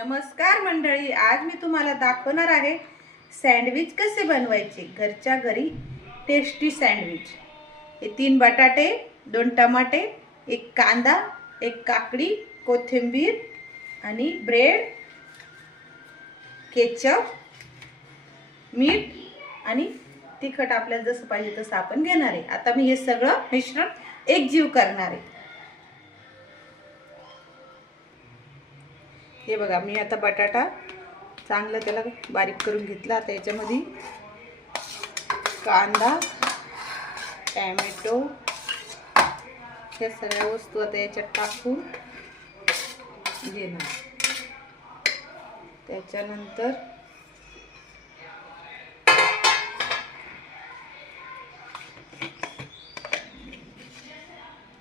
नमस्कार मंडळी, आज मी तुम्हाला दाखवणार आहे सँडविच कसे बनवायचे घरच्या घरी टेस्टी सँडविच। हे 3 बटाटे, 2 टमाटे, 1 कांदा, 1 काकडी, कोथिंबीर आणि ब्रेड, केचप, मीठ आणि तिखट आपल्याला जसं पाहिजे तसं आपण घेणार आहे। आता मी हे सगळं मिश्रण एकजीव करणार आहे। हे बघा, मी आता बटाटा चांगला त्याला बारीक करून घेतला। आता याच्यामध्ये कांदा, टोमॅटो हे सगळ्या वस्तू आता याच्यात टाकून घेणार। त्याच्यानंतर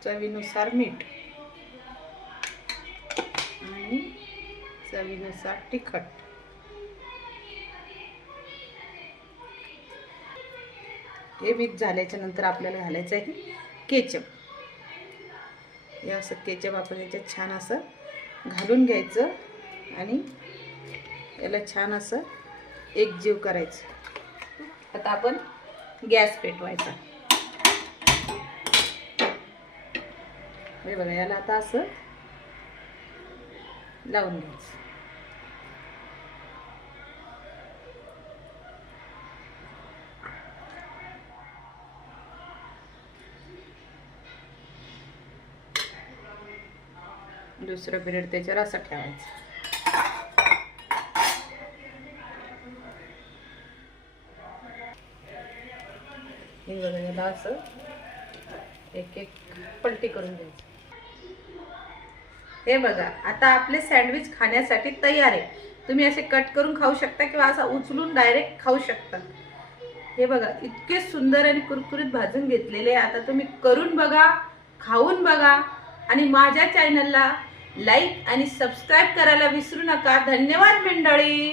चवीनुसार मीठ आणि चवीनुसार तिखट। हे मिक्स झाल्याच्या नंतर आपल्याला घालायचं आहे केचप। हे असं केचप आपण याच्यात छान असं घालून घ्यायचं आणि याला छान असं एकजीव करायचं। आता आपण गॅस पेटवायचा। हे बघा, याला आता असं लावून घ्यायचं। दुसरं ब्रेड त्याच्यावर असं ठेवायचं। हे बघा, याला असं एक एक पलटी करून घ्यायचं। हे बघा, आता आपले सँडविच खाण्यासाठी तयार आहे। तुम्ही असे कट करून खाऊ शकता किंवा असा उचलून डायरेक्ट खाऊ शकता। हे बघा, इतके सुंदर आणि कुरकुरीत भाजून घेतलेले। आता तुम्ही करून बघा, खाऊन बघा आणि माझ्या चॅनलला लाईक आणि सबस्क्राईब करायला विसरू नका। धन्यवाद मंडळी।